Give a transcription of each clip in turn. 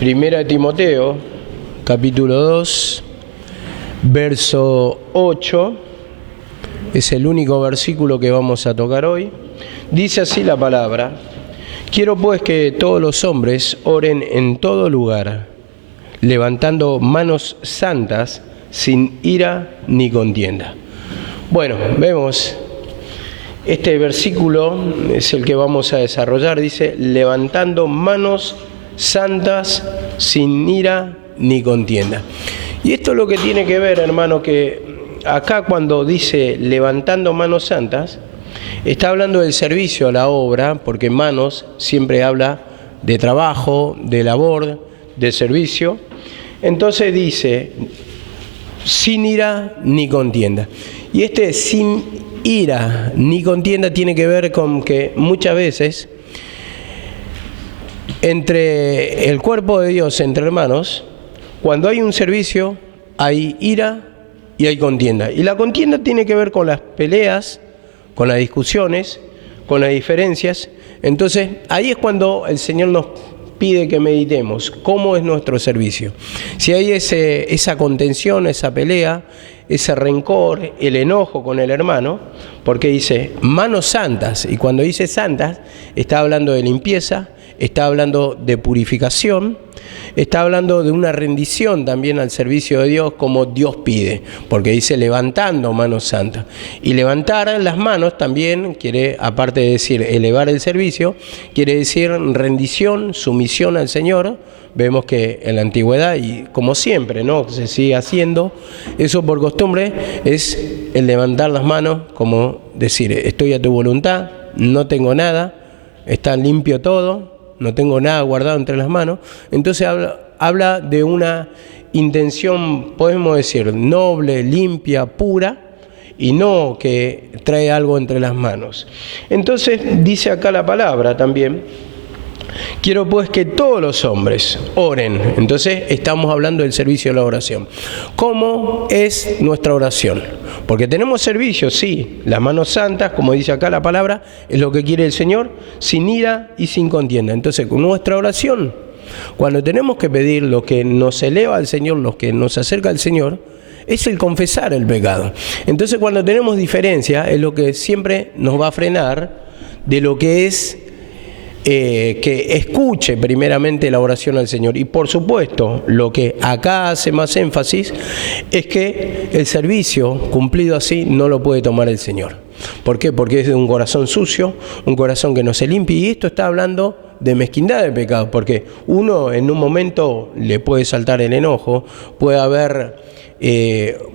Primera de Timoteo, capítulo 2, verso 8, es el único versículo que vamos a tocar hoy. Dice así la palabra: quiero pues que todos los hombres oren en todo lugar, levantando manos santas, sin ira ni contienda. Bueno, vemos, este versículo es el que vamos a desarrollar. Dice, levantando manos santas, sin ira ni contienda. Y esto es lo que tiene que ver, hermano, que acá cuando dice levantando manos santas, está hablando del servicio a la obra, porque manos siempre habla de trabajo, de labor, de servicio. Entonces dice, sin ira ni contienda. Y este sin ira ni contienda tiene que ver con que muchas veces entre el cuerpo de Dios, entre hermanos, cuando hay un servicio, hay ira y hay contienda. Y la contienda tiene que ver con las peleas, con las discusiones, con las diferencias. Entonces, ahí es cuando el Señor nos pide que meditemos cómo es nuestro servicio. Si hay esa contención, esa pelea, ese rencor, el enojo con el hermano, porque dice manos santas, y cuando dice santas, está hablando de limpieza, está hablando de purificación, está hablando de una rendición también al servicio de Dios como Dios pide, porque dice levantando manos santas. Y levantar las manos también quiere, aparte de decir elevar el servicio, quiere decir rendición, sumisión al Señor. Vemos que en la antigüedad, y como siempre, ¿no?, se sigue haciendo, eso por costumbre, es el levantar las manos, como decir, estoy a tu voluntad, no tengo nada, está limpio todo, no tengo nada guardado entre las manos. Entonces habla de una intención, podemos decir, noble, limpia, pura, y no que trae algo entre las manos. Entonces dice acá la palabra también, quiero pues que todos los hombres oren. Entonces estamos hablando del servicio de la oración. ¿Cómo es nuestra oración? Porque tenemos servicios, sí, las manos santas, como dice acá la palabra, es lo que quiere el Señor, sin ira y sin contienda. Entonces, con nuestra oración, cuando tenemos que pedir lo que nos eleva al Señor, lo que nos acerca al Señor, es el confesar el pecado. Entonces, cuando tenemos diferencia, es lo que siempre nos va a frenar de lo que es que escuche primeramente la oración al Señor. Y por supuesto, lo que acá hace más énfasis es que el servicio cumplido así no lo puede tomar el Señor. ¿Por qué? Porque es de un corazón sucio, un corazón que no se limpia, y esto está hablando de mezquindad de pecado, porque uno en un momento le puede saltar el enojo, puede haber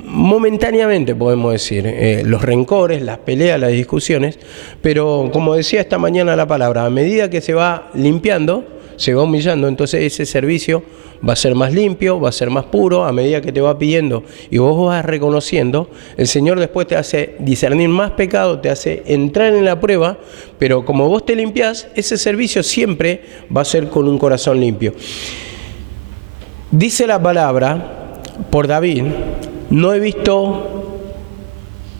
momentáneamente, podemos decir, los rencores, las peleas, las discusiones, pero como decía esta mañana la palabra, a medida que se va limpiando, se va humillando, entonces ese servicio va a ser más limpio, va a ser más puro, a medida que te va pidiendo y vos vas reconociendo, el Señor después te hace discernir más pecado, te hace entrar en la prueba, pero como vos te limpiás, ese servicio siempre va a ser con un corazón limpio. Dice la palabra por David, no he visto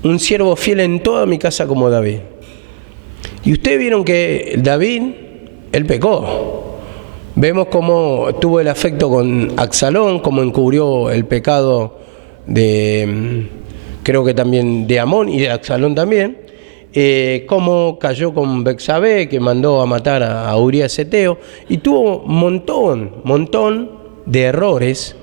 un siervo fiel en toda mi casa como David. Y ustedes vieron que David, él pecó. Vemos cómo tuvo el afecto con Absalón, cómo encubrió el pecado de, creo que también de Amón y de Absalón también, cómo cayó con Betsabé, que mandó a matar a Urías Eteo, y tuvo un montón de errores.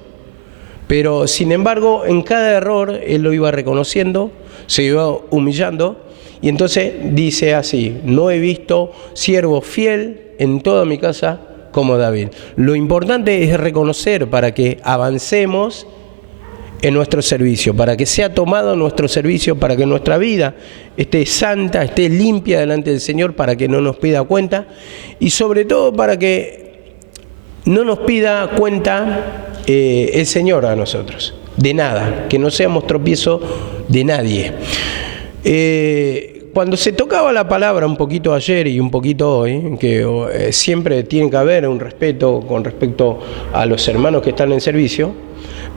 Pero, sin embargo, en cada error él lo iba reconociendo, se iba humillando, y entonces dice así, no he visto siervo fiel en toda mi casa como David. Lo importante es reconocer para que avancemos en nuestro servicio, para que sea tomado nuestro servicio, para que nuestra vida esté santa, esté limpia delante del Señor, para que no nos pida cuenta, y sobre todo para que no nos pida cuenta el Señor a nosotros, de nada, que no seamos tropiezo de nadie. Cuando se tocaba la palabra un poquito ayer y un poquito hoy, que siempre tiene que haber un respeto con respecto a los hermanos que están en servicio,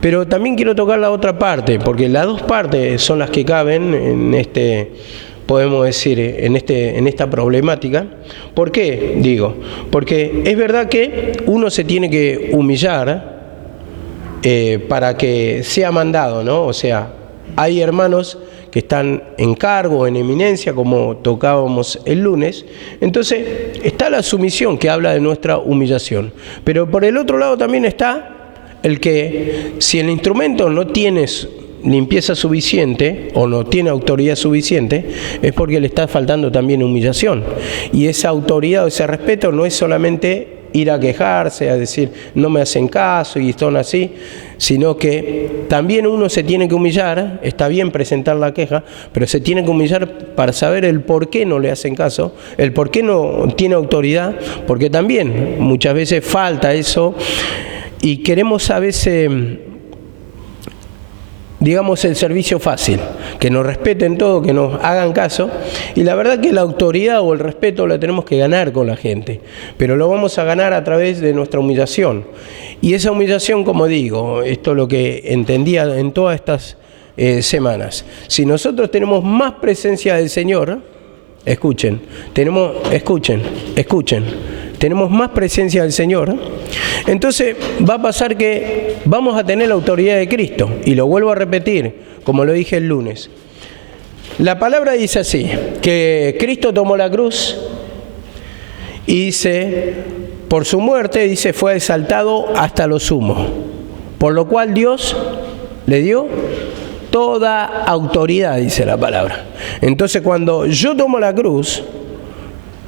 pero también quiero tocar la otra parte, porque las dos partes son las que caben en este podemos decir, en esta problemática. ¿Por qué digo? Porque es verdad que uno se tiene que humillar para que sea mandado, ¿no? O sea, hay hermanos que están en cargo, en eminencia, como tocábamos el lunes. Entonces, está la sumisión que habla de nuestra humillación. Pero por el otro lado también está el que si el instrumento no tiene limpieza suficiente o no tiene autoridad suficiente, es porque le está faltando también humillación. Y esa autoridad o ese respeto no es solamente ir a quejarse, a decir no me hacen caso y son así, sino que también uno se tiene que humillar. Está bien presentar la queja, pero se tiene que humillar para saber el por qué no le hacen caso, el por qué no tiene autoridad, porque también muchas veces falta eso y queremos a veces, digamos, el servicio fácil, que nos respeten todo, que nos hagan caso, y la verdad que la autoridad o el respeto la tenemos que ganar con la gente, pero lo vamos a ganar a través de nuestra humillación. Y esa humillación, como digo, esto es lo que entendía en todas estas semanas, si nosotros tenemos más presencia del Señor, escuchen, tenemos más presencia del Señor, entonces va a pasar que vamos a tener la autoridad de Cristo. Y lo vuelvo a repetir, como lo dije el lunes. La palabra dice así, que Cristo tomó la cruz y dice, por su muerte, dice, fue exaltado hasta lo sumo. Por lo cual Dios le dio toda autoridad, dice la palabra. Entonces cuando yo tomo la cruz,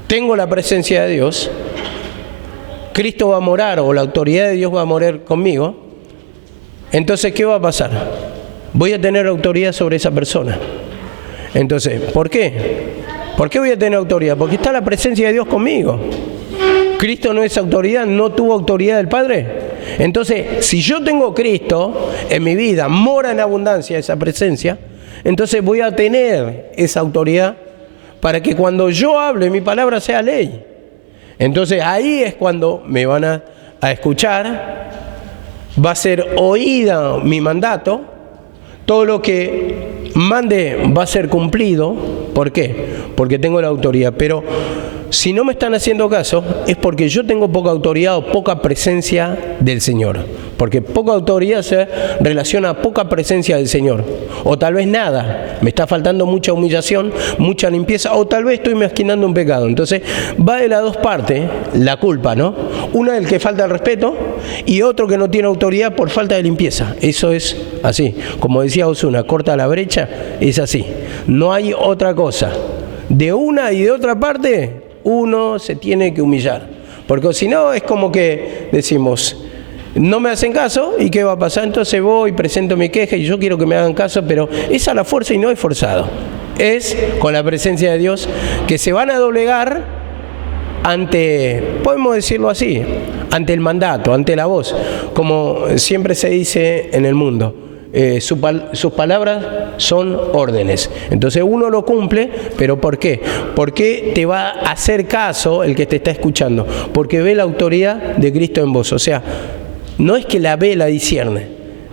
tengo la presencia de Dios, Cristo va a morar o la autoridad de Dios va a morar conmigo, entonces ¿qué va a pasar? Voy a tener autoridad sobre esa persona. Entonces, ¿por qué? ¿Por qué voy a tener autoridad? Porque está la presencia de Dios conmigo. Cristo no es autoridad, no tuvo autoridad del Padre. Entonces, si yo tengo Cristo en mi vida, mora en abundancia esa presencia, entonces voy a tener esa autoridad para que cuando yo hable mi palabra sea ley. Entonces ahí es cuando me van a escuchar, va a ser oída mi mandato, todo lo que mande va a ser cumplido. ¿Por qué? Porque tengo la autoridad. Pero si no me están haciendo caso, es porque yo tengo poca autoridad o poca presencia del Señor. Porque poca autoridad se relaciona a poca presencia del Señor. O tal vez nada, me está faltando mucha humillación, mucha limpieza, o tal vez estoy mezquinando un pecado. Entonces va de las dos partes la culpa, ¿no? Una del que falta el respeto y otro que no tiene autoridad por falta de limpieza. Eso es así. Como decía Osuna, corta la brecha, es así. No hay otra cosa. De una y de otra parte, uno se tiene que humillar. Porque si no, es como que decimos, no me hacen caso, ¿y qué va a pasar? Entonces voy, presento mi queja y yo quiero que me hagan caso, pero es a la fuerza y no es forzado. Es con la presencia de Dios que se van a doblegar ante, podemos decirlo así, ante el mandato, ante la voz, como siempre se dice en el mundo. Sus palabras son órdenes. Entonces uno lo cumple, pero ¿por qué? Porque te va a hacer caso el que te está escuchando, porque ve la autoridad de Cristo en vos. O sea, no es que la ve, la discierne,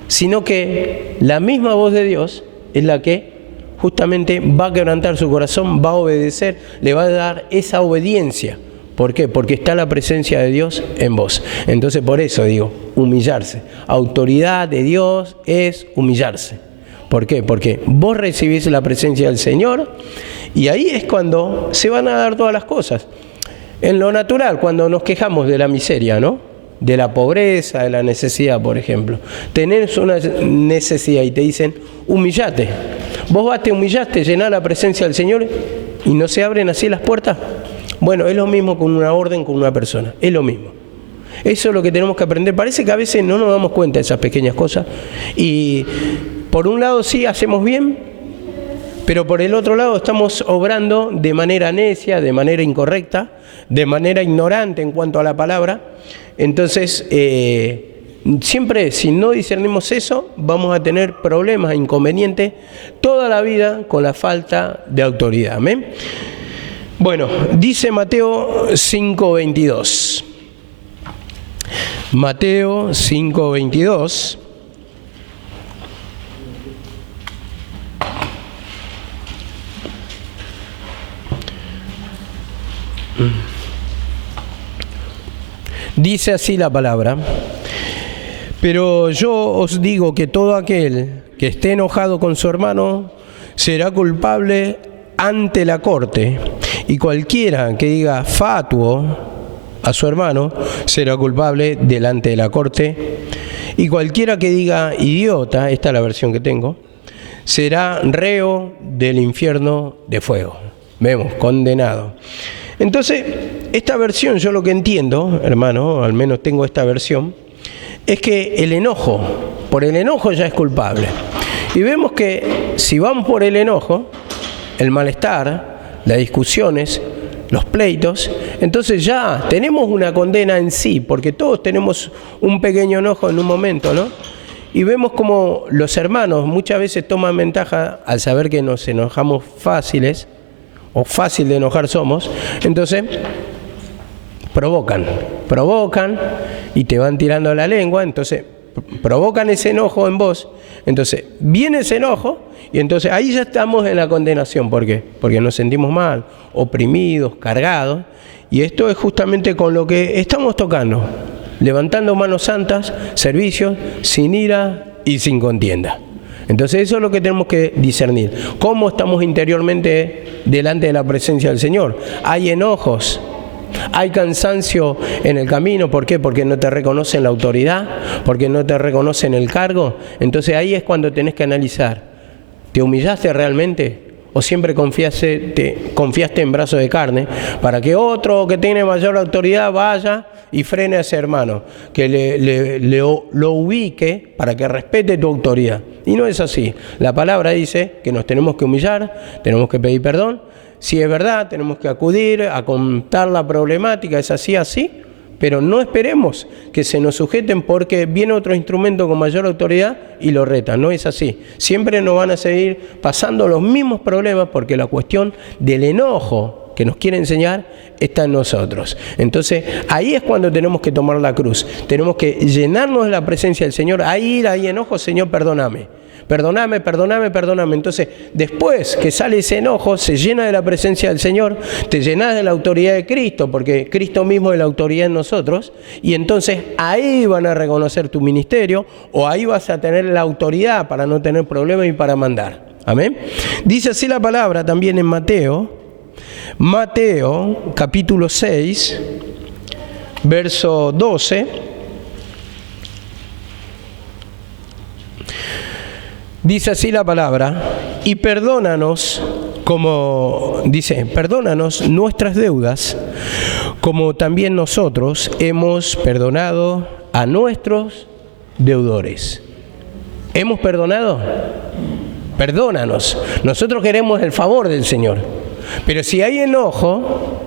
sino que la misma voz de Dios es la que justamente va a quebrantar su corazón, va a obedecer, le va a dar esa obediencia. ¿Por qué? Porque está la presencia de Dios en vos. Entonces por eso digo, humillarse. Autoridad de Dios es humillarse. ¿Por qué? Porque vos recibís la presencia del Señor y ahí es cuando se van a dar todas las cosas. En lo natural, cuando nos quejamos de la miseria, ¿no? De la pobreza, de la necesidad, por ejemplo. Tenés una necesidad y te dicen, humillate. Vos vas, te humillaste, llenás la presencia del Señor y no se abren así las puertas. Bueno, es lo mismo con una orden, con una persona. Es lo mismo. Eso es lo que tenemos que aprender. Parece que a veces no nos damos cuenta de esas pequeñas cosas. Y por un lado sí hacemos bien, pero por el otro lado estamos obrando de manera necia, de manera incorrecta, de manera ignorante en cuanto a la palabra. Entonces, siempre si no discernimos eso, vamos a tener problemas, inconvenientes toda la vida con la falta de autoridad. ¿Amén? Bueno, dice Mateo 5:22. Mateo 5:22. Dice así la palabra: pero yo os digo que todo aquel que esté enojado con su hermano será culpable ante la corte, y cualquiera que diga fatuo a su hermano será culpable delante de la corte, y cualquiera que diga idiota, esta es la versión que tengo, será reo del infierno de fuego. Vemos, condenado. Entonces, esta versión, yo lo que entiendo, hermano, al menos tengo esta versión, es que el enojo, por el enojo ya es culpable. Y vemos que si vamos por el enojo, el malestar, las discusiones, los pleitos, entonces ya tenemos una condena en sí, porque todos tenemos un pequeño enojo en un momento, ¿no? Y vemos como los hermanos muchas veces toman ventaja al saber que nos enojamos fáciles, o fácil de enojar somos, entonces provocan y te van tirando la lengua, entonces provocan ese enojo en vos, entonces viene ese enojo y entonces ahí ya estamos en la condenación. ¿Por qué? Porque nos sentimos mal, oprimidos, cargados, y esto es justamente con lo que estamos tocando, levantando manos santas, servicios, sin ira y sin contienda. Entonces eso es lo que tenemos que discernir. ¿Cómo estamos interiormente delante de la presencia del Señor? Hay enojos, hay cansancio en el camino. ¿Por qué? Porque no te reconocen la autoridad, porque no te reconocen el cargo. Entonces ahí es cuando tenés que analizar. ¿Te humillaste realmente? ¿O siempre confiaste en brazos de carne para que otro que tiene mayor autoridad vaya y frene a ese hermano, que lo ubique para que respete tu autoridad? Y no es así. La palabra dice que nos tenemos que humillar, tenemos que pedir perdón. Si es verdad, tenemos que acudir a contar la problemática, es así, pero no esperemos que se nos sujeten porque viene otro instrumento con mayor autoridad y lo reta. No es así. Siempre nos van a seguir pasando los mismos problemas porque la cuestión del enojo que nos quiere enseñar está en nosotros. Entonces ahí es cuando tenemos que tomar la cruz. Tenemos que llenarnos de la presencia del Señor. Ahí enojo, Señor, perdóname. Perdóname. Entonces, después que sale ese enojo, se llena de la presencia del Señor, te llenas de la autoridad de Cristo, porque Cristo mismo es la autoridad en nosotros, y entonces ahí van a reconocer tu ministerio, o ahí vas a tener la autoridad para no tener problemas y para mandar. Amén. Dice así la palabra también en Mateo capítulo 6, verso 12. Dice así la palabra: y perdónanos nuestras deudas, como también nosotros hemos perdonado a nuestros deudores. ¿Hemos perdonado? Perdónanos. Nosotros queremos el favor del Señor. Pero si hay enojo,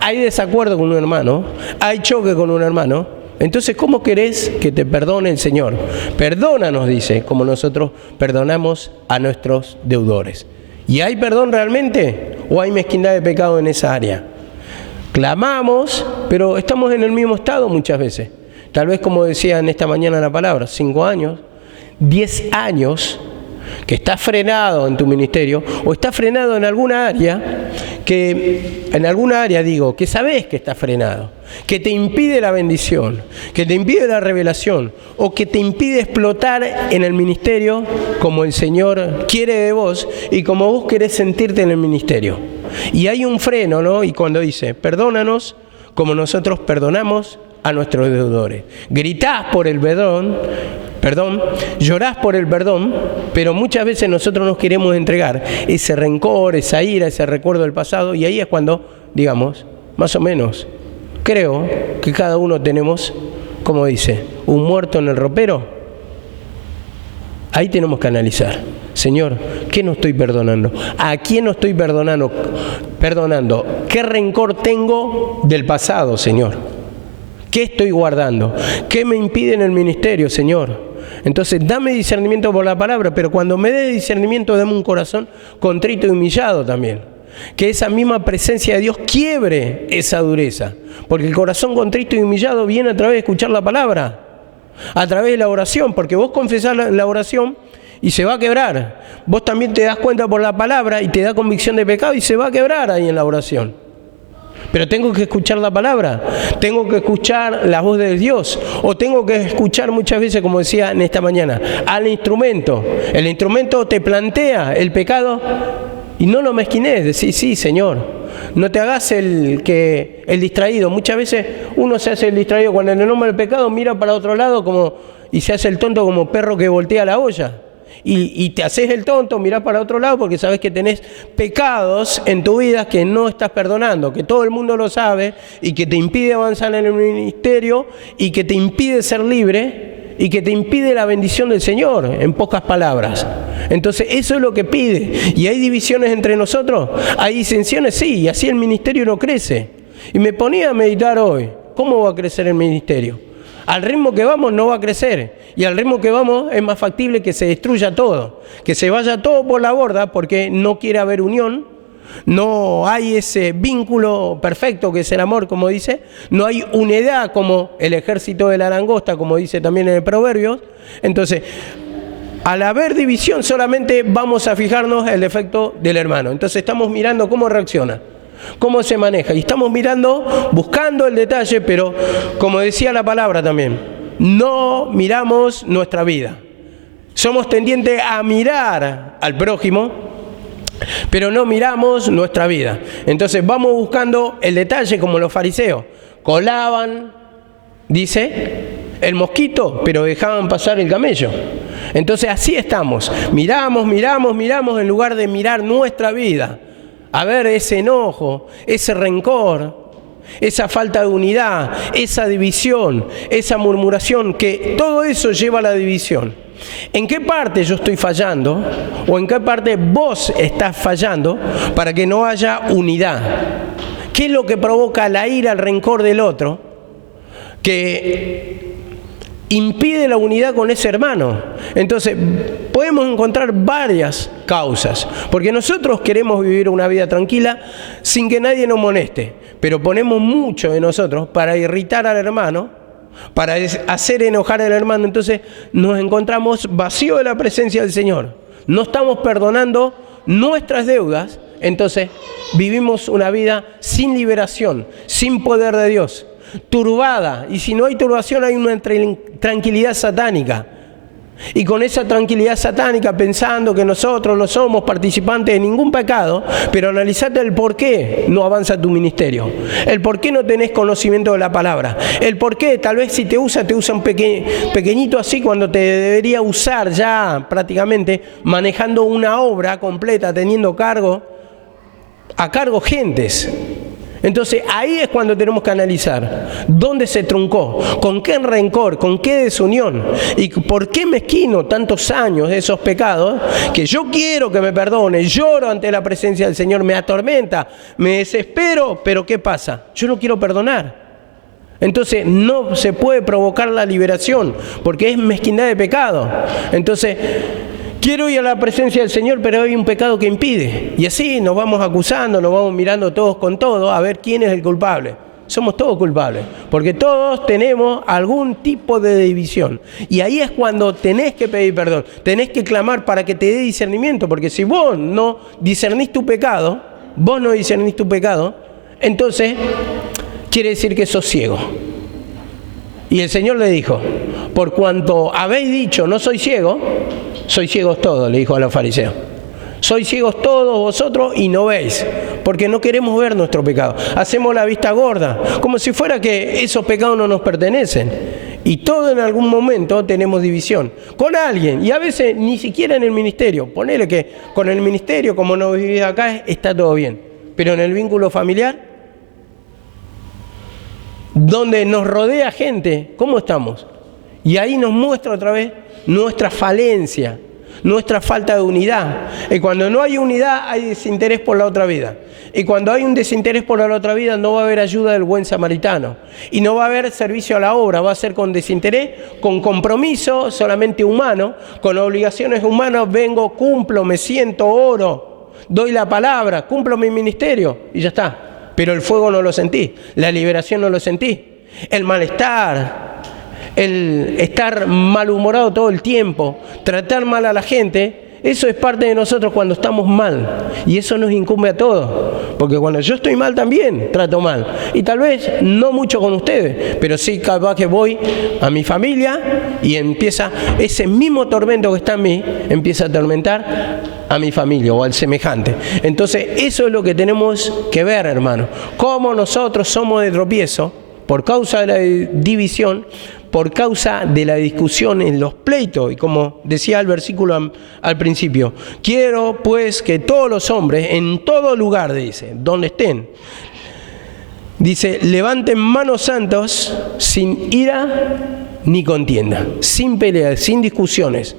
hay desacuerdo con un hermano, hay choque con un hermano, entonces, ¿cómo querés que te perdone el Señor? Perdónanos, dice, como nosotros perdonamos a nuestros deudores. ¿Y hay perdón realmente? ¿O hay mezquindad de pecado en esa área? Clamamos, pero estamos en el mismo estado muchas veces. Tal vez, como decía en esta mañana la palabra, 5 años, 10 años, que está frenado en tu ministerio, o está frenado en alguna área, que sabés que está frenado, que te impide la bendición, que te impide la revelación, o que te impide explotar en el ministerio como el Señor quiere de vos y como vos querés sentirte en el ministerio. Y hay un freno, ¿no? Y cuando dice, perdónanos como nosotros perdonamos a nuestros deudores. Gritás por el perdón, llorás por el perdón, pero muchas veces nosotros nos queremos entregar ese rencor, esa ira, ese recuerdo del pasado, y ahí es cuando, digamos, más o menos, creo que cada uno tenemos, como dice, un muerto en el ropero. Ahí tenemos que analizar. Señor, ¿qué no estoy perdonando? ¿A quién no estoy perdonando? ¿Qué rencor tengo del pasado, Señor? ¿Qué estoy guardando? ¿Qué me impide en el ministerio, Señor? Entonces, dame discernimiento por la palabra, pero cuando me dé discernimiento, dame un corazón contrito y humillado también. Que esa misma presencia de Dios quiebre esa dureza. Porque el corazón contrito y humillado viene a través de escuchar la palabra, a través de la oración, porque vos confesás la oración y se va a quebrar. Vos también te das cuenta por la palabra y te da convicción de pecado y se va a quebrar ahí en la oración. pero tengo que escuchar la palabra, tengo que escuchar la voz de Dios, o tengo que escuchar muchas veces, como decía en esta mañana, al instrumento. El instrumento te plantea el pecado y no lo mezquines, decís, sí, Señor. No te hagas el distraído. Muchas veces uno se hace el distraído cuando en el nombre del pecado mira para otro lado y se hace el tonto como perro que voltea la olla. Y te haces el tonto, mirás para otro lado porque sabes que tenés pecados en tu vida que no estás perdonando, que todo el mundo lo sabe y que te impide avanzar en el ministerio y que te impide ser libre y que te impide la bendición del Señor, en pocas palabras. Entonces eso es lo que pide. ¿Y hay divisiones entre nosotros? ¿Hay disensiones? Sí, y así el ministerio no crece. Y me ponía a meditar hoy, ¿cómo va a crecer el ministerio? Al ritmo que vamos no va a crecer, y al ritmo que vamos es más factible que se destruya todo, que se vaya todo por la borda porque no quiere haber unión, no hay ese vínculo perfecto que es el amor, como dice, no hay unidad como el ejército de la langosta, como dice también en el Proverbios. Entonces, al haber división solamente vamos a fijarnos en el defecto del hermano. Entonces estamos mirando cómo reacciona, cómo se maneja, y estamos mirando, buscando el detalle, pero como decía la palabra también, no miramos nuestra vida. Somos tendientes a mirar al prójimo, pero no miramos nuestra vida. Entonces vamos buscando el detalle como los fariseos. Colaban, dice, el mosquito, pero dejaban pasar el camello. Entonces así estamos. Miramos en lugar de mirar nuestra vida. A ver ese enojo, ese rencor, esa falta de unidad, esa división, esa murmuración, que todo eso lleva a la división. ¿En qué parte yo estoy fallando o en qué parte vos estás fallando para que no haya unidad? ¿Qué es lo que provoca la ira, el rencor del otro, que impide la unidad con ese hermano? Entonces, podemos encontrar varias causas, porque nosotros queremos vivir una vida tranquila sin que nadie nos moleste, pero ponemos mucho de nosotros para irritar al hermano, para hacer enojar al hermano. Entonces nos encontramos vacíos de la presencia del Señor, no estamos perdonando nuestras deudas, entonces vivimos una vida sin liberación, sin poder de Dios, turbada, y si no hay turbación hay una tranquilidad satánica. Y con esa tranquilidad satánica, pensando que nosotros no somos participantes de ningún pecado, pero analizate el por qué no avanza tu ministerio, el por qué no tenés conocimiento de la palabra, el por qué tal vez si te usa un pequeñito así cuando te debería usar ya prácticamente manejando una obra completa, teniendo a cargo gentes. Entonces ahí es cuando tenemos que analizar dónde se truncó, con qué rencor, con qué desunión y por qué mezquino tantos años de esos pecados que yo quiero que me perdone, lloro ante la presencia del Señor, me atormenta, me desespero, pero ¿qué pasa? Yo no quiero perdonar. Entonces no se puede provocar la liberación porque es mezquindad de pecado. Entonces quiero ir a la presencia del Señor, pero hay un pecado que impide. Y así nos vamos acusando, nos vamos mirando todos con todo a ver quién es el culpable. Somos todos culpables, porque todos tenemos algún tipo de división. Y ahí es cuando tenés que pedir perdón, tenés que clamar para que te dé discernimiento, porque si vos no discernís tu pecado, entonces quiere decir que sos ciego. Y el Señor le dijo, por cuanto habéis dicho no soy ciego, sois ciegos todos, le dijo a los fariseos. Sois ciegos todos vosotros y no veis, porque no queremos ver nuestro pecado. Hacemos la vista gorda, como si fuera que esos pecados no nos pertenecen. Y todo en algún momento tenemos división con alguien, y a veces ni siquiera en el ministerio. Ponele que con el ministerio, como no vivís acá, está todo bien. Pero en el vínculo familiar, donde nos rodea gente, ¿cómo estamos? Y ahí nos muestra otra vez nuestra falencia, nuestra falta de unidad. Y cuando no hay unidad, hay desinterés por la otra vida. Y cuando hay un desinterés por la otra vida, no va a haber ayuda del buen samaritano. Y no va a haber servicio a la obra, va a ser con desinterés, con compromiso solamente humano, con obligaciones humanas. Vengo, cumplo, me siento, oro, doy la palabra, cumplo mi ministerio y ya está. Pero el fuego no lo sentí, la liberación no lo sentí, el malestar, el estar malhumorado todo el tiempo, tratar mal a la gente, eso es parte de nosotros cuando estamos mal. Y eso nos incumbe a todos. Porque cuando yo estoy mal también trato mal. Y tal vez no mucho con ustedes, pero sí capaz que voy a mi familia y empieza ese mismo tormento que está en mí, empieza a atormentar a mi familia o al semejante. Entonces eso es lo que tenemos que ver, hermano. Cómo nosotros somos de tropiezo por causa de la división, por causa de la discusión en los pleitos. Y como decía el versículo al principio, quiero pues que todos los hombres en todo lugar, dice, donde estén, dice, levanten manos santas sin ira ni contienda, sin peleas, sin discusiones,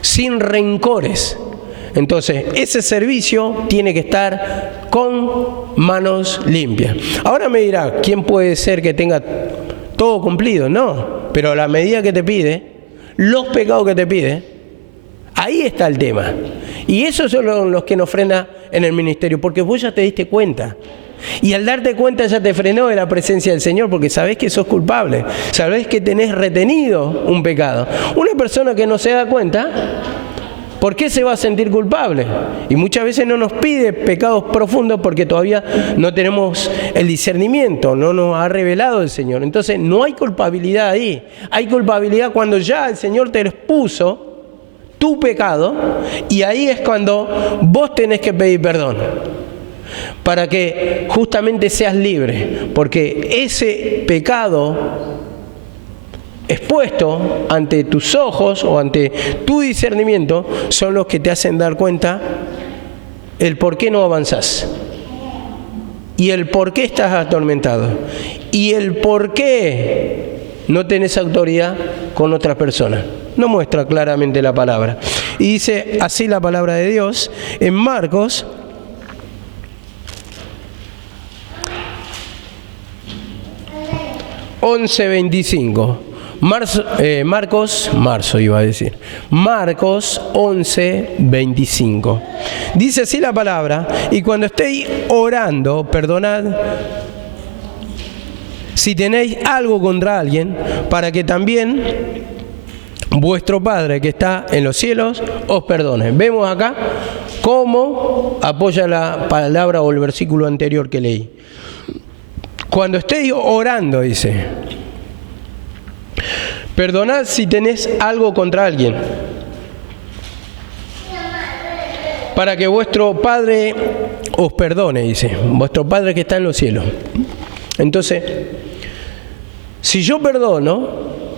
sin rencores. Entonces, ese servicio tiene que estar con manos limpias. Ahora me dirá, ¿quién puede ser que tenga todo cumplido? No, pero a la medida que te pide, los pecados que te pide, ahí está el tema. Y esos son los que nos frena en el ministerio, porque vos ya te diste cuenta. Y al darte cuenta ya te frenó de la presencia del Señor, porque sabés que sos culpable, sabés que tenés retenido un pecado. Una persona que no se da cuenta, ¿por qué se va a sentir culpable? Y muchas veces no nos pide pecados profundos porque todavía no tenemos el discernimiento, no nos ha revelado el Señor. Entonces no hay culpabilidad ahí. Hay culpabilidad cuando ya el Señor te expuso tu pecado, y ahí es cuando vos tenés que pedir perdón, para que justamente seas libre, porque ese pecado expuesto ante tus ojos o ante tu discernimiento son los que te hacen dar cuenta el por qué no avanzás, y el por qué estás atormentado, y el por qué no tenés autoridad con otras personas. No muestra claramente la palabra. Y dice así la palabra de Dios en Marcos 11:25. Marcos 11:25. Dice así la palabra: y cuando estéis orando, perdonad si tenéis algo contra alguien, para que también vuestro Padre que está en los cielos os perdone. Vemos acá cómo apoya la palabra o el versículo anterior que leí. Cuando estéis orando, dice, perdonad si tenés algo contra alguien, para que vuestro Padre os perdone, dice, vuestro Padre que está en los cielos. Entonces, si yo perdono,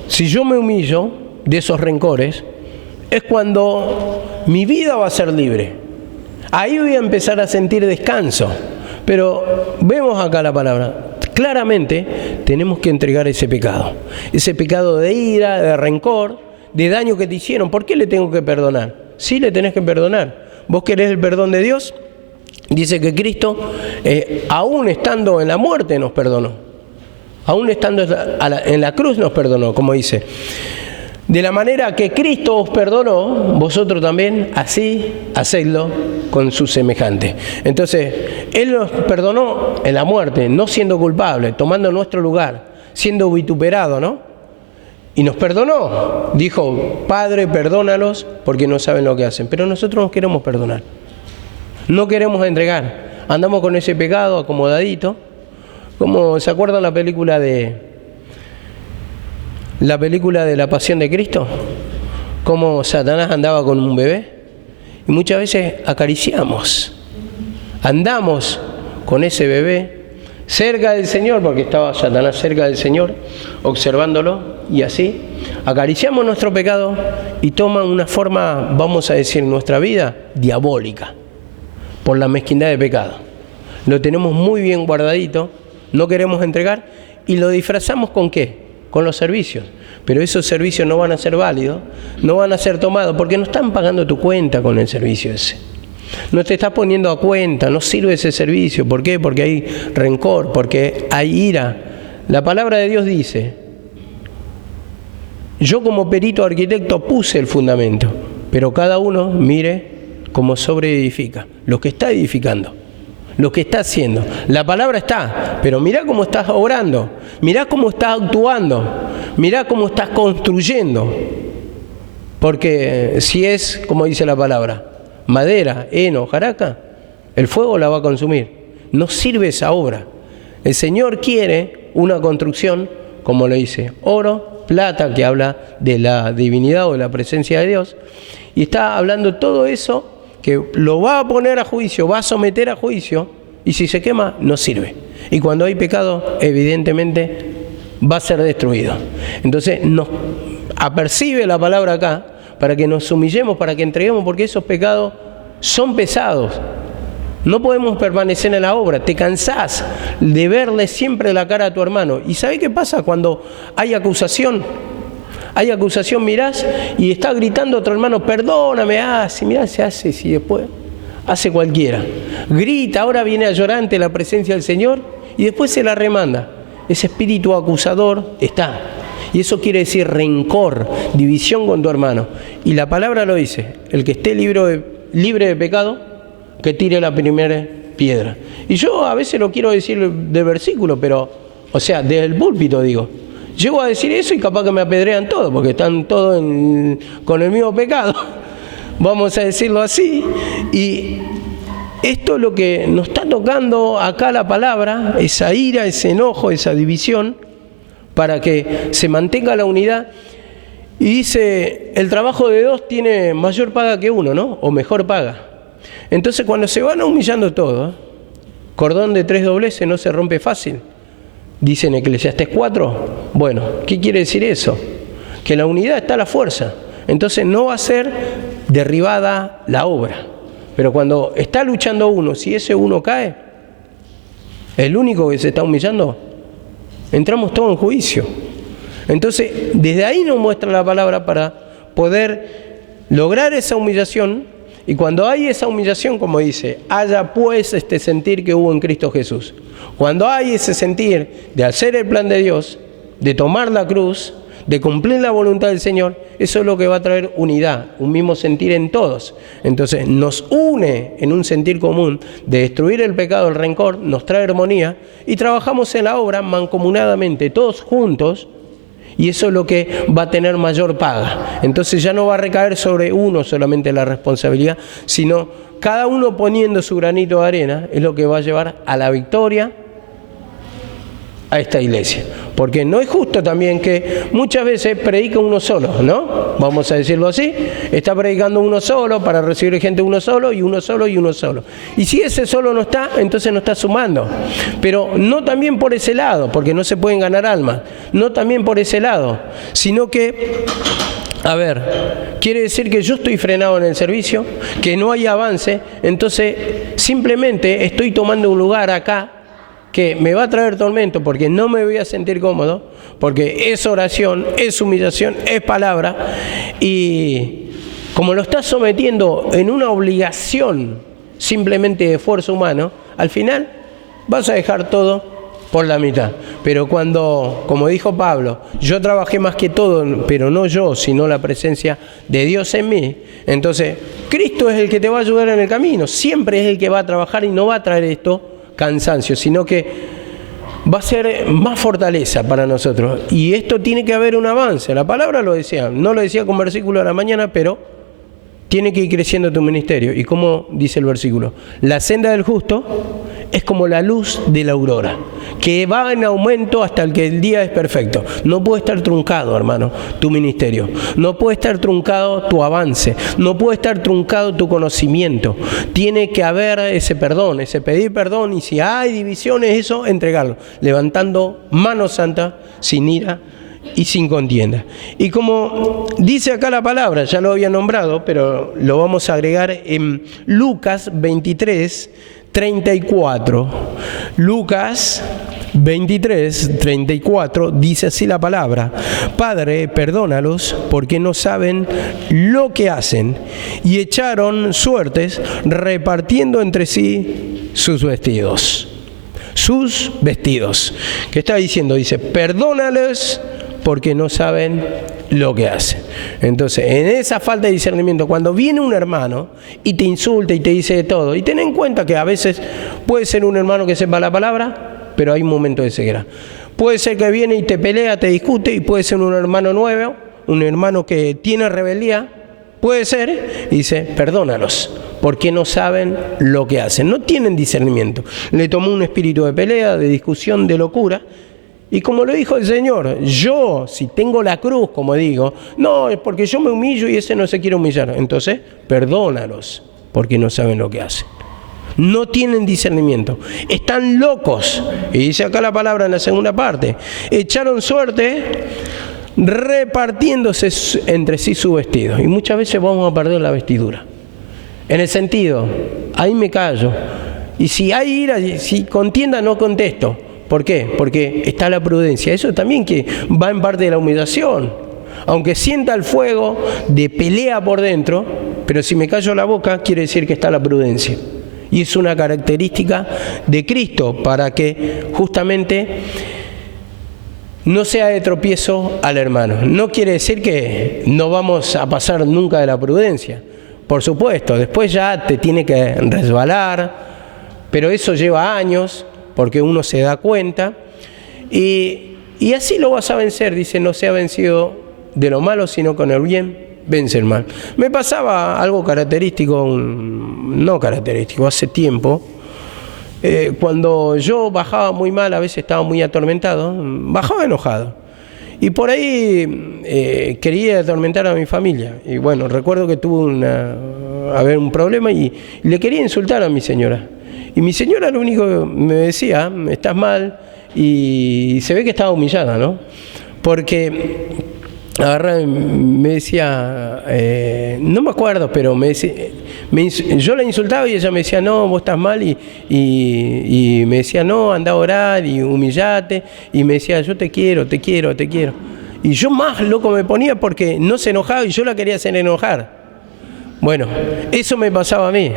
si yo me humillo de esos rencores, es cuando mi vida va a ser libre. Ahí voy a empezar a sentir descanso. Pero vemos acá la palabra. Claramente tenemos que entregar ese pecado de ira, de rencor, de daño que te hicieron. ¿Por qué le tengo que perdonar? Sí, le tenés que perdonar. ¿Vos querés el perdón de Dios? Dice que Cristo, aún estando en la muerte, nos perdonó. Aún estando en la cruz nos perdonó, como dice. De la manera que Cristo os perdonó, vosotros también así hacedlo con sus semejantes. Entonces, Él nos perdonó en la muerte, no siendo culpable, tomando nuestro lugar, siendo vituperado, ¿no? Y nos perdonó. Dijo, Padre, perdónalos porque no saben lo que hacen. Pero nosotros nos queremos perdonar. No queremos entregar. Andamos con ese pecado acomodadito. Como, ¿se acuerdan la película de la Pasión de Cristo? Cómo Satanás andaba con un bebé. Y muchas veces acariciamos, andamos con ese bebé cerca del Señor, porque estaba Satanás cerca del Señor, observándolo, y así acariciamos nuestro pecado y toma una forma, vamos a decir, nuestra vida diabólica, por la mezquindad de pecado. Lo tenemos muy bien guardadito, no queremos entregar, y lo disfrazamos ¿con qué? Con los servicios. Pero esos servicios no van a ser válidos, no van a ser tomados, porque no están pagando tu cuenta con el servicio ese. No te estás poniendo a cuenta, no sirve ese servicio. ¿Por qué? Porque hay rencor, porque hay ira. La palabra de Dios dice, yo como perito arquitecto puse el fundamento, pero cada uno mire cómo sobreedifica, lo que está edificando, lo que está haciendo. La palabra está, pero mirá cómo estás obrando, mirá cómo estás actuando, mirá cómo estás construyendo. Porque si es, como dice la palabra, madera, heno, jaraca, el fuego la va a consumir. No sirve esa obra. El Señor quiere una construcción, como le dice, oro, plata, que habla de la divinidad o de la presencia de Dios, y está hablando todo eso que lo va a poner a juicio, va a someter a juicio, y si se quema, no sirve. Y cuando hay pecado, evidentemente va a ser destruido. Entonces nos apercibe la palabra acá para que nos humillemos, para que entreguemos, porque esos pecados son pesados. No podemos permanecer en la obra. Te cansás de verle siempre la cara a tu hermano. ¿Y sabés qué pasa cuando hay acusación? Hay acusación, mirás y está gritando otro hermano, perdóname, si mirá, se hace, si después hace cualquiera. Grita, ahora viene a llorar ante la presencia del Señor y después se la remanda. Ese espíritu acusador está. Y eso quiere decir rencor, división con tu hermano. Y la palabra lo dice, el que esté libre de pecado, que tire la primera piedra. Y yo a veces lo quiero decir de versículo, pero, o sea, desde el púlpito digo. Llego a decir eso y capaz que me apedrean todos, porque están todos con el mismo pecado. Vamos a decirlo así. Y esto es lo que nos está tocando acá la palabra, esa ira, ese enojo, esa división, para que se mantenga la unidad. Y dice, el trabajo de dos tiene mayor paga que uno, ¿no? O mejor paga. Entonces cuando se van humillando todos, cordón de 3 dobleces no se rompe fácil. Dice en Eclesiastés 4. Bueno, ¿qué quiere decir eso? Que en la unidad está la fuerza. Entonces no va a ser derribada la obra. Pero cuando está luchando uno, si ese uno cae, el único que se está humillando, entramos todos en juicio. Entonces, desde ahí nos muestra la palabra para poder lograr esa humillación. Y cuando hay esa humillación, como dice, haya pues este sentir que hubo en Cristo Jesús. Cuando hay ese sentir de hacer el plan de Dios, de tomar la cruz, de cumplir la voluntad del Señor, eso es lo que va a traer unidad, un mismo sentir en todos. Entonces nos une en un sentir común de destruir el pecado, el rencor, nos trae armonía y trabajamos en la obra mancomunadamente, todos juntos, y eso es lo que va a tener mayor paga. Entonces ya no va a recaer sobre uno solamente la responsabilidad, sino cada uno poniendo su granito de arena es lo que va a llevar a la victoria a esta iglesia. Porque no es justo también que muchas veces predica uno solo, ¿no? Vamos a decirlo así. Está predicando uno solo para recibir gente uno solo y uno solo y uno solo. Y si ese solo no está, entonces no está sumando. Pero no también por ese lado, porque no se pueden ganar almas. No también por ese lado, sino que, a ver, quiere decir que yo estoy frenado en el servicio, que no hay avance, entonces simplemente estoy tomando un lugar acá que me va a traer tormento porque no me voy a sentir cómodo, porque es oración, es humillación, es palabra, y como lo estás sometiendo en una obligación simplemente de esfuerzo humano, al final vas a dejar todo por la mitad. Pero cuando, como dijo Pablo, yo trabajé más que todo, pero no yo, sino la presencia de Dios en mí, entonces Cristo es el que te va a ayudar en el camino, siempre es el que va a trabajar y no va a traer esto cansancio, sino que va a ser más fortaleza para nosotros. Y esto tiene que haber un avance. La palabra lo decía, no lo decía con versículo a la mañana, pero tiene que ir creciendo tu ministerio. Y como dice el versículo, la senda del justo es como la luz de la aurora, que va en aumento hasta el que el día es perfecto. No puede estar truncado, hermano, tu ministerio. No puede estar truncado tu avance. No puede estar truncado tu conocimiento. Tiene que haber ese perdón, ese pedir perdón. Y si hay divisiones, eso, entregarlo. Levantando mano santa, sin ira y sin contienda. Y como dice acá la palabra, ya lo había nombrado, pero lo vamos a agregar en Lucas 23, 34. Lucas 23, 34 dice así la palabra: Padre, perdónalos porque no saben lo que hacen. Y echaron suertes repartiendo entre sí sus vestidos. Sus vestidos. ¿Qué está diciendo? Dice, perdónales porque no saben lo que hacen. Entonces, en esa falta de discernimiento, cuando viene un hermano y te insulta y te dice de todo, y ten en cuenta que a veces puede ser un hermano que sepa la palabra, pero hay un momento de ceguera. Puede ser que viene y te pelea, te discute, y puede ser un hermano nuevo un hermano que tiene rebeldía, puede ser, y dice, perdónalos, porque no saben lo que hacen, no tienen discernimiento. Le tomó un espíritu de pelea, de discusión, de locura, y como lo dijo el Señor, yo, si tengo la cruz, como digo, no, es porque yo me humillo y ese no se quiere humillar. Entonces, perdónalos, porque no saben lo que hacen. No tienen discernimiento, están locos. Y dice acá la palabra en la segunda parte, echaron suerte repartiéndose entre sí su vestido. Y muchas veces vamos a perder la vestidura. En el sentido, ahí me callo. Y si hay ira, si contienda, no contesto. ¿Por qué? Porque está la prudencia. Eso también que va en parte de la humillación. Aunque sienta el fuego de pelea por dentro, pero si me callo la boca, quiere decir que está la prudencia. Y es una característica de Cristo para que justamente no sea de tropiezo al hermano. No quiere decir que no vamos a pasar nunca de la prudencia. Por supuesto, después ya te tiene que resbalar, pero eso lleva años, porque uno se da cuenta, y así lo vas a vencer. Dice, no sea vencido de lo malo, sino con el bien vence el mal. Me pasaba algo característico, no característico, hace tiempo, cuando yo bajaba muy mal, a veces estaba muy atormentado, bajaba enojado. Y por ahí quería atormentar a mi familia. Y bueno, recuerdo que tuve un problema y le quería insultar a mi señora. Y mi señora lo único que me decía, estás mal, y se ve que estaba humillada, ¿no? Porque me decía, no me acuerdo, pero me decía, yo la insultaba y ella me decía, no, vos estás mal, y me decía, no, anda a orar y humillate, y me decía, yo te quiero, te quiero, te quiero. Y yo más loco me ponía porque no se enojaba y yo la quería hacer enojar. Bueno, eso me pasaba a mí.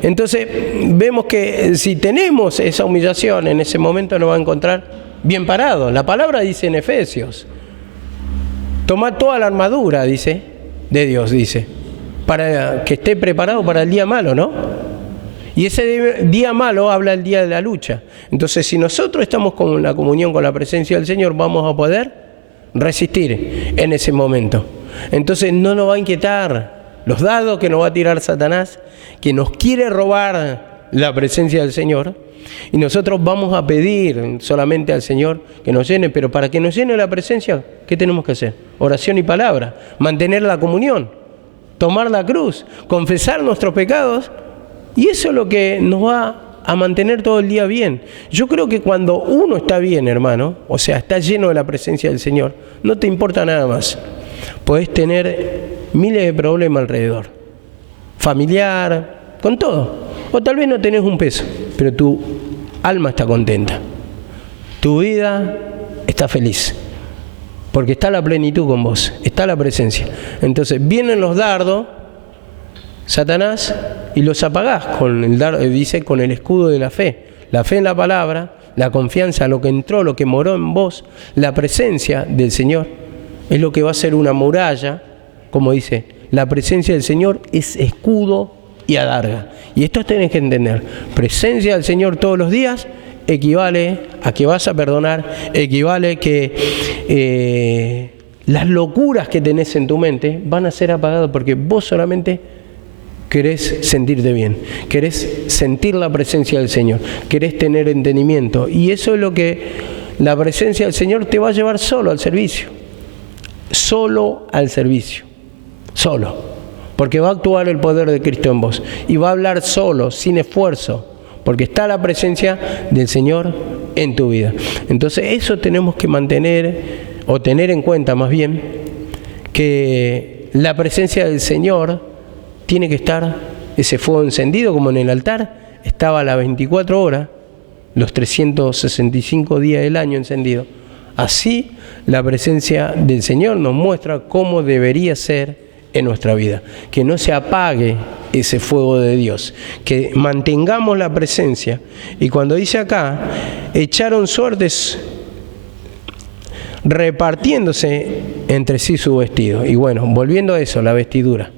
Entonces, vemos que si tenemos esa humillación, en ese momento nos va a encontrar bien parado. La palabra dice en Efesios, tomad toda la armadura, dice, de Dios, dice, para que esté preparado para el día malo, ¿no? Y ese día malo habla el día de la lucha. Entonces, si nosotros estamos con la comunión con la presencia del Señor, vamos a poder resistir en ese momento. Entonces, no nos va a inquietar los dados que nos va a tirar Satanás, que nos quiere robar la presencia del Señor, y nosotros vamos a pedir solamente al Señor que nos llene, pero para que nos llene la presencia, ¿qué tenemos que hacer? Oración y palabra, mantener la comunión, tomar la cruz, confesar nuestros pecados, y eso es lo que nos va a mantener todo el día bien. Yo creo que cuando uno está bien, hermano, o sea, está lleno de la presencia del Señor, no te importa nada más. Podés tener miles de problemas alrededor, familiar, con todo. O tal vez no tenés un peso, pero tu alma está contenta. Tu vida está feliz, porque está la plenitud con vos, está la presencia. Entonces vienen los dardos, Satanás, y los apagás con el dardo, dice, con el escudo de la fe. La fe en la palabra, la confianza, lo que entró, lo que moró en vos, la presencia del Señor, es lo que va a ser una muralla. Como dice, la presencia del Señor es escudo y adarga. Y esto tenés que entender. Presencia del Señor todos los días equivale a que vas a perdonar, equivale que las locuras que tenés en tu mente van a ser apagadas porque vos solamente querés sentirte bien, querés sentir la presencia del Señor, querés tener entendimiento. Y eso es lo que la presencia del Señor te va a llevar solo al servicio. Solo al servicio. Solo, porque va a actuar el poder de Cristo en vos y va a hablar solo, sin esfuerzo, porque está la presencia del Señor en tu vida. Entonces eso tenemos que mantener, o tener en cuenta más bien, que la presencia del Señor tiene que estar, ese fuego encendido como en el altar, estaba a las 24 horas, los 365 días del año encendido. Así la presencia del Señor nos muestra cómo debería ser en nuestra vida, que no se apague ese fuego de Dios, que mantengamos la presencia. Y cuando dice acá, echaron suertes repartiéndose entre sí su vestido. Y bueno, volviendo a eso, la vestidura.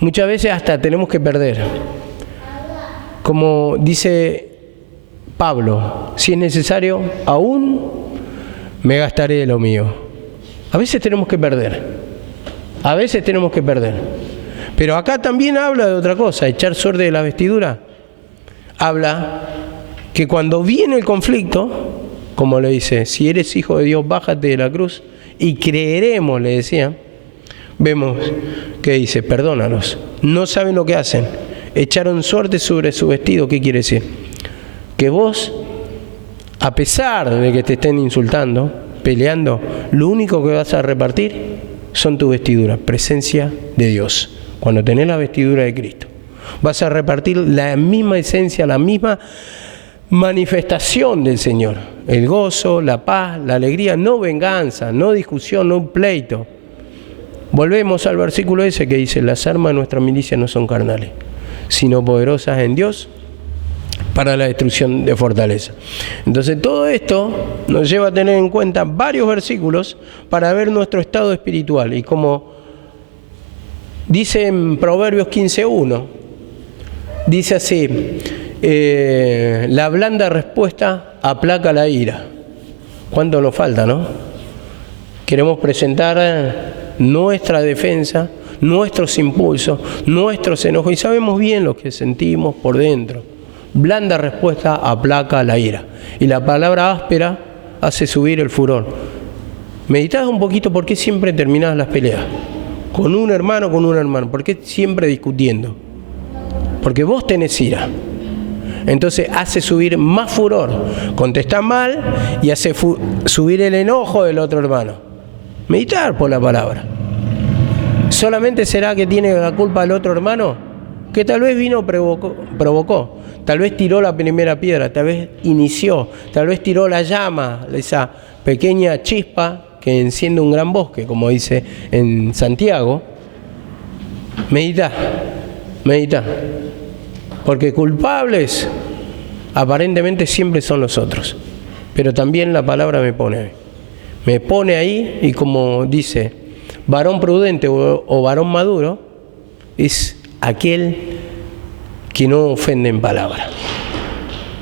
Muchas veces hasta tenemos que perder. Como dice Pablo, si es necesario, aún me gastaré de lo mío. A veces tenemos que perder. A veces tenemos que perder. Pero acá también habla de otra cosa, echar suerte de la vestidura. Habla que cuando viene el conflicto, como le dice, si eres hijo de Dios, bájate de la cruz y creeremos, le decía. Vemos que dice, perdónalos. No saben lo que hacen. Echaron suerte sobre su vestido. ¿Qué quiere decir? Que vos, a pesar de que te estén insultando, peleando, lo único que vas a repartir son tus vestiduras, presencia de Dios. Cuando tenés la vestidura de Cristo, vas a repartir la misma esencia, la misma manifestación del Señor. El gozo, la paz, la alegría, no venganza, no discusión, no pleito. Volvemos al versículo ese que dice, las armas de nuestra milicia no son carnales, sino poderosas en Dios para la destrucción de fortaleza. Entonces todo esto nos lleva a tener en cuenta varios versículos para ver nuestro estado espiritual. Y como dice en Proverbios 15:1, dice así, la blanda respuesta aplaca la ira. ¿Cuánto nos falta, no? Queremos presentar nuestra defensa, nuestros impulsos, nuestros enojos, y sabemos bien lo que sentimos por dentro. Blanda respuesta aplaca la ira. Y la palabra áspera hace subir el furor. Meditad un poquito por qué siempre terminás las peleas. Con un hermano. ¿Por qué siempre discutiendo? Porque vos tenés ira. Entonces hace subir más furor. Contestás mal y hace subir el enojo del otro hermano. Meditar por la palabra. ¿Solamente será que tiene la culpa el otro hermano? Que tal vez vino provocó. Tal vez tiró la primera piedra, tal vez inició, tal vez tiró la llama, esa pequeña chispa que enciende un gran bosque, como dice en Santiago. Medita. Porque culpables aparentemente siempre son los otros. Pero también la palabra me pone ahí, y como dice, varón prudente o varón maduro es aquel que no ofende en palabra,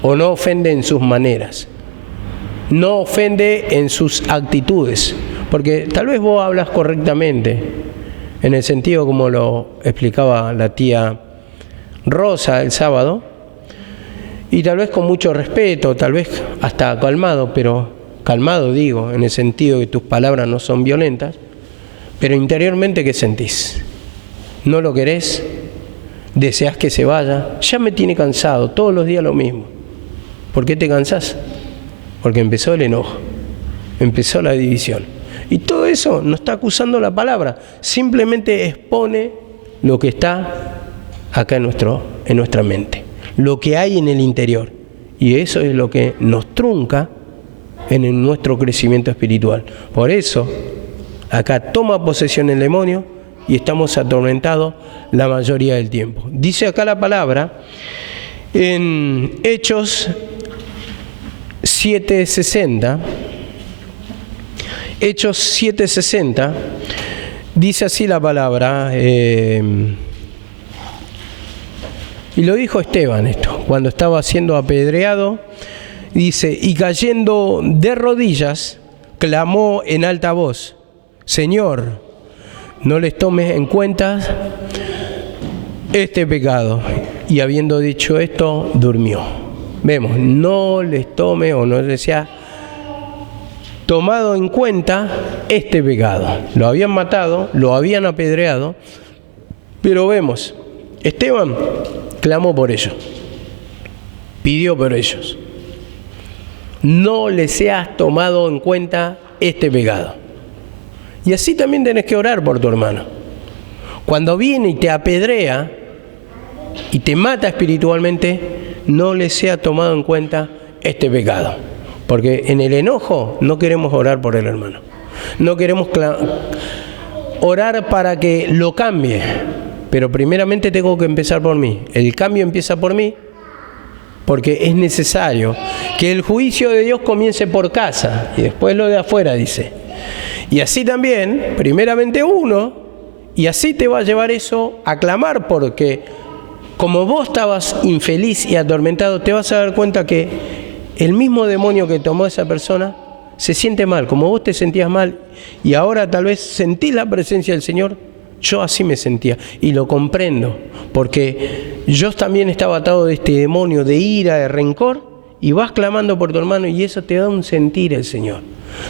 o no ofende en sus maneras, no ofende en sus actitudes, porque tal vez vos hablas correctamente, en el sentido como lo explicaba la tía Rosa el sábado, y tal vez con mucho respeto, tal vez hasta calmado, pero calmado digo, en el sentido que tus palabras no son violentas, pero interiormente ¿qué sentís? ¿No lo querés? ¿Deseás que se vaya? Ya me tiene cansado, todos los días lo mismo. ¿Por qué te cansás? Porque empezó el enojo, empezó la división. Y todo eso no está acusando la palabra, simplemente expone lo que está acá en nuestra mente, lo que hay en el interior. Y eso es lo que nos trunca en nuestro crecimiento espiritual. Por eso, acá toma posesión el demonio y estamos atormentados la mayoría del tiempo. Dice acá la palabra en Hechos 7:60. Hechos 7:60 dice así la palabra, y lo dijo Esteban esto, cuando estaba siendo apedreado, dice, y cayendo de rodillas, clamó en alta voz, Señor, no les tomes en cuenta este pecado. Y habiendo dicho esto, durmió. Vemos, no les tome o no les sea tomado en cuenta este pecado. Lo habían matado, lo habían apedreado, pero vemos, Esteban clamó por ellos, pidió por ellos. No les seas tomado en cuenta este pecado. Y así también tenés que orar por tu hermano. Cuando viene y te apedrea y te mata espiritualmente, no le sea tomado en cuenta este pecado. Porque en el enojo no queremos orar por el hermano. No queremos orar para que lo cambie. Pero primeramente tengo que empezar por mí. El cambio empieza por mí, porque es necesario que el juicio de Dios comience por casa y después lo de afuera, dice. Y así también, primeramente uno, y así te va a llevar eso a clamar, porque como vos estabas infeliz y atormentado, te vas a dar cuenta que el mismo demonio que tomó a esa persona se siente mal, como vos te sentías mal y ahora tal vez sentís la presencia del Señor, yo así me sentía y lo comprendo, porque yo también estaba atado de este demonio de ira, de rencor, y vas clamando por tu hermano y eso te da un sentir el Señor.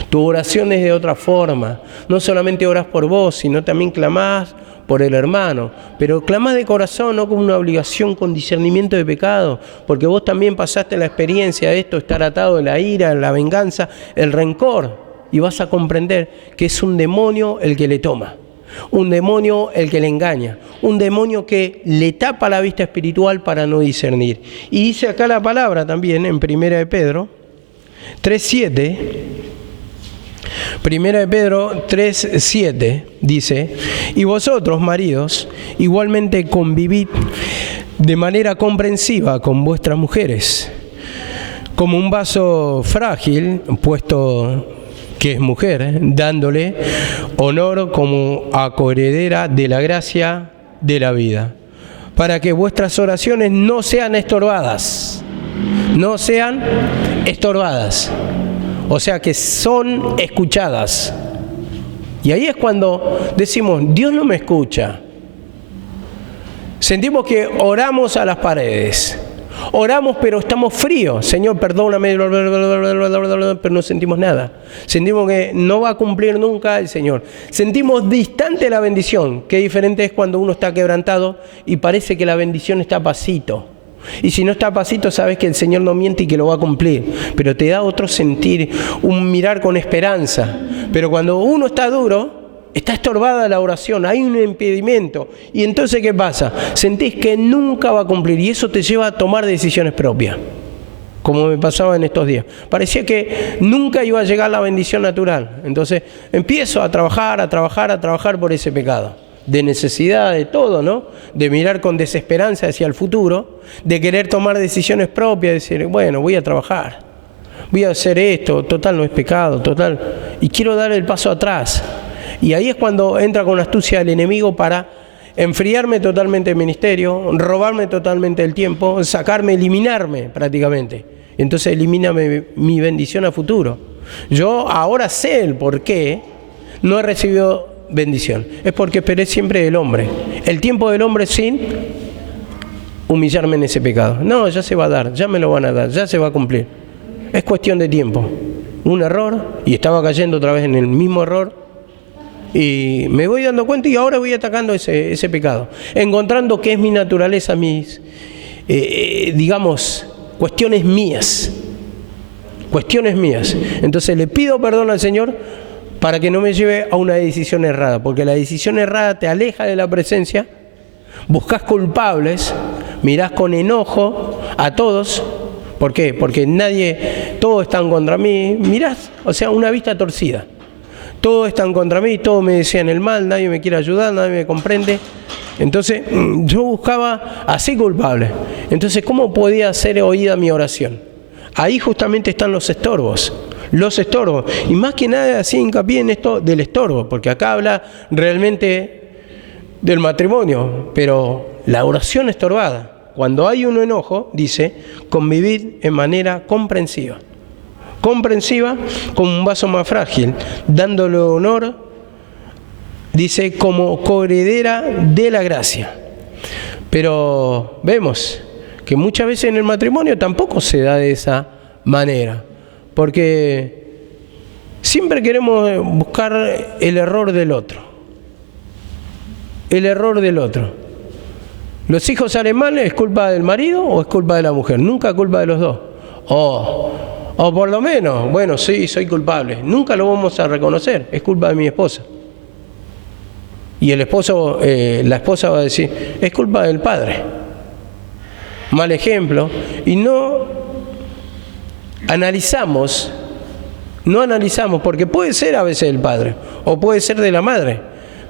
Tu oración es de otra forma, no solamente orás por vos, sino también clamás por el hermano, pero clamás de corazón, no como una obligación con discernimiento de pecado, porque vos también pasaste la experiencia de esto, estar atado de la ira, la venganza, el rencor, y vas a comprender que es un demonio el que le toma, un demonio el que le engaña, un demonio que le tapa la vista espiritual para no discernir. Y dice acá la palabra también en 1 de Pedro 3:7, 1 de Pedro 3:7 dice: y vosotros, maridos, igualmente convivid de manera comprensiva con vuestras mujeres, como un vaso frágil, puesto que es mujer, dándole honor como a coheredera de la gracia de la vida, para que vuestras oraciones no sean estorbadas, no sean estorbadas. O sea que son escuchadas. Y ahí es cuando decimos, Dios no me escucha. Sentimos que oramos a las paredes. Oramos pero estamos fríos. Señor, perdóname, pero no sentimos nada. Sentimos que no va a cumplir nunca el Señor. Sentimos distante la bendición. Qué diferente es cuando uno está quebrantado y parece que la bendición está a pasito. Y si no está a pasito, sabes que el Señor no miente y que lo va a cumplir, pero te da otro sentir, un mirar con esperanza. Pero cuando uno está duro, está estorbada la oración, hay un impedimento. Y entonces, ¿qué pasa? Sentís que nunca va a cumplir y eso te lleva a tomar decisiones propias, como me pasaba en estos días. Parecía que nunca iba a llegar la bendición natural. Entonces empiezo a trabajar por ese pecado. De necesidad, de todo, ¿no? De mirar con desesperanza hacia el futuro, de querer tomar decisiones propias, decir, bueno, voy a trabajar, voy a hacer esto, total no es pecado, total, y quiero dar el paso atrás. Y ahí es cuando entra con astucia el enemigo para enfriarme totalmente el ministerio, robarme totalmente el tiempo, sacarme, eliminarme prácticamente. Entonces elimíname mi bendición a futuro. Yo ahora sé el por qué no he recibido bendición. Es porque esperé siempre del hombre. El tiempo del hombre sin humillarme en ese pecado. No, ya se va a dar, ya me lo van a dar, ya se va a cumplir. Es cuestión de tiempo. Un error y estaba cayendo otra vez en el mismo error y me voy dando cuenta y ahora voy atacando ese pecado. Encontrando que es mi naturaleza, mis, digamos, cuestiones mías. Cuestiones mías. Entonces le pido perdón al Señor para que no me lleve a una decisión errada, porque la decisión errada te aleja de la presencia, buscas culpables, mirás con enojo a todos. ¿Por qué? Porque todos están contra mí, mirás, o sea, una vista torcida. Todos están contra mí, todos me desean el mal, nadie me quiere ayudar, nadie me comprende. Entonces yo buscaba así culpables. Entonces, ¿cómo podía ser oída mi oración? Ahí justamente están los estorbos. Los estorbos, y más que nada así hincapié en esto del estorbo, porque acá habla realmente del matrimonio, pero la oración estorbada, cuando hay un enojo, dice, convivid en manera comprensiva, como un vaso más frágil, dándole honor, dice, como coheredera de la gracia. Pero vemos que muchas veces en el matrimonio tampoco se da de esa manera. Porque siempre queremos buscar el error del otro. El error del otro. ¿Los hijos salen mal? ¿Es culpa del marido o es culpa de la mujer? Nunca culpa de los dos. O por lo menos, bueno, sí, soy culpable. Nunca lo vamos a reconocer. Es culpa de mi esposa. Y el esposo, la esposa va a decir, es culpa del padre. Mal ejemplo. Y no analizamos, porque puede ser a veces el padre o puede ser de la madre,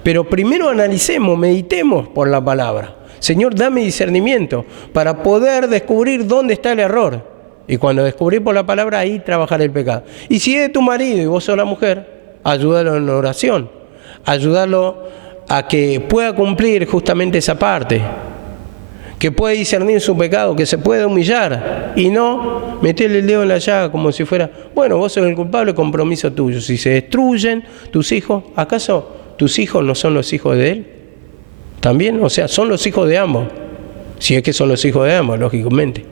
pero primero analicemos, meditemos por la palabra. Señor, dame discernimiento para poder descubrir dónde está el error, y cuando descubrí por la palabra, ahí trabajar el pecado. Y si es de tu marido y vos sos la mujer, ayúdalo en la oración, ayúdalo a que pueda cumplir justamente esa parte, que puede discernir su pecado, que se puede humillar y no meterle el dedo en la llaga como si fuera, bueno, vos sos el culpable, compromiso tuyo. Si se destruyen tus hijos, ¿acaso tus hijos no son los hijos de él? También, o sea, son los hijos de ambos. Si es que son los hijos de ambos, lógicamente.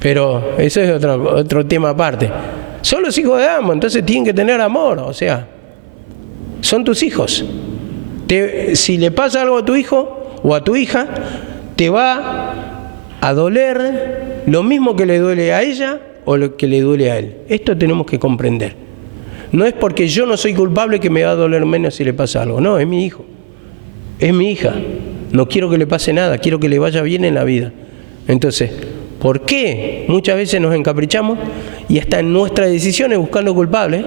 Pero eso es otro tema aparte. Son los hijos de ambos, entonces tienen que tener amor, o sea, son tus hijos. Si le pasa algo a tu hijo o a tu hija, te va a doler lo mismo que le duele a ella o lo que le duele a él. Esto tenemos que comprender. No es porque yo no soy culpable que me va a doler menos si le pasa algo. No, es mi hijo, es mi hija. No quiero que le pase nada, quiero que le vaya bien en la vida. Entonces, ¿por qué muchas veces nos encaprichamos y hasta en nuestras decisiones buscando culpables?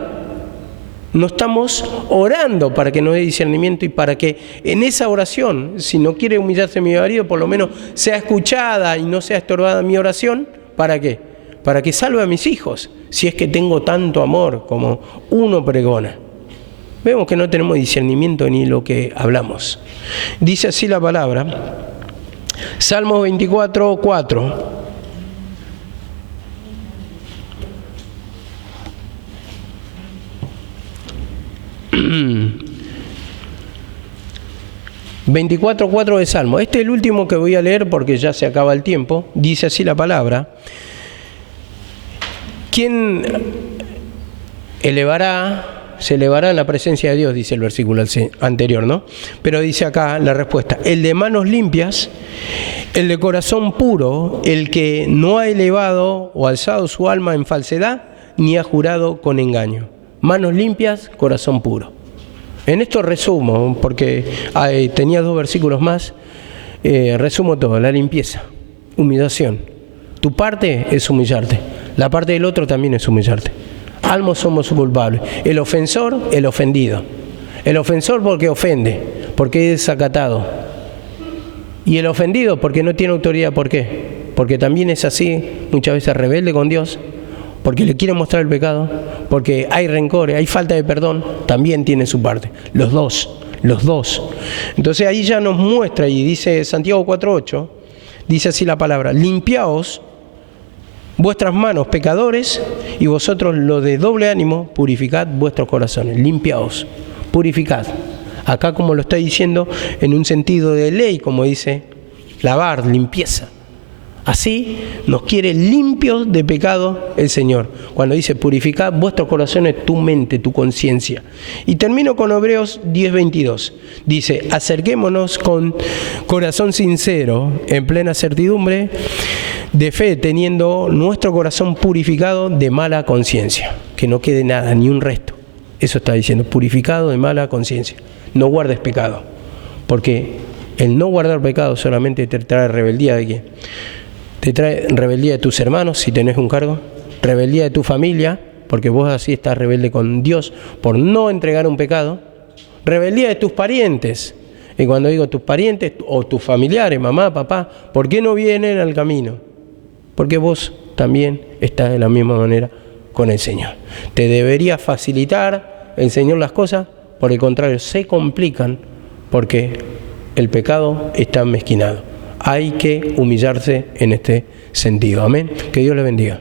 No estamos orando para que nos dé discernimiento y para que en esa oración, si no quiere humillarse mi marido, por lo menos sea escuchada y no sea estorbada mi oración. ¿Para qué? Para que salve a mis hijos, si es que tengo tanto amor como uno pregona. Vemos que no tenemos discernimiento ni lo que hablamos. Dice así la palabra, Salmos 24, 4. 24:4 de Salmo. Este es el último que voy a leer porque ya se acaba el tiempo. Dice así la palabra. ¿Quién se elevará en la presencia de Dios? Dice el versículo anterior, ¿no? Pero dice acá la respuesta. El de manos limpias, el de corazón puro, el que no ha elevado o alzado su alma en falsedad, ni ha jurado con engaño. Manos limpias, corazón puro. En esto resumo, porque tenía 2 versículos más, resumo todo, la limpieza, humillación. Tu parte es humillarte, la parte del otro también es humillarte. Ambos somos culpables, el ofensor, el ofendido. El ofensor porque ofende, porque es desacatado. Y el ofendido porque no tiene autoridad, ¿por qué? Porque también es así, muchas veces rebelde con Dios, porque le quiere mostrar el pecado, porque hay rencores, hay falta de perdón, también tiene su parte. Los dos. Entonces ahí ya nos muestra, y dice Santiago 4:8, dice así la palabra, limpiaos vuestras manos, pecadores, y vosotros los de doble ánimo, purificad vuestros corazones. Limpiaos, purificad. Acá como lo está diciendo en un sentido de ley, como dice, lavar, limpieza. Así nos quiere limpios de pecado el Señor. Cuando dice purificad vuestros corazones, tu mente, tu conciencia. Y termino con Hebreos 10:22. Dice, acerquémonos con corazón sincero, en plena certidumbre de fe, teniendo nuestro corazón purificado de mala conciencia. Que no quede nada, ni un resto. Eso está diciendo, purificado de mala conciencia. No guardes pecado. Porque el no guardar pecado solamente te trae rebeldía de quién. Te trae rebeldía de tus hermanos, si tenés un cargo, rebeldía de tu familia, porque vos así estás rebelde con Dios por no entregar un pecado, rebeldía de tus parientes, y cuando digo tus parientes o tus familiares, mamá, papá, ¿por qué no vienen al camino? Porque vos también estás de la misma manera con el Señor. Te debería facilitar el Señor las cosas, por el contrario, se complican porque el pecado está mezquinado. Hay que humillarse en este sentido. Amén. Que Dios le bendiga.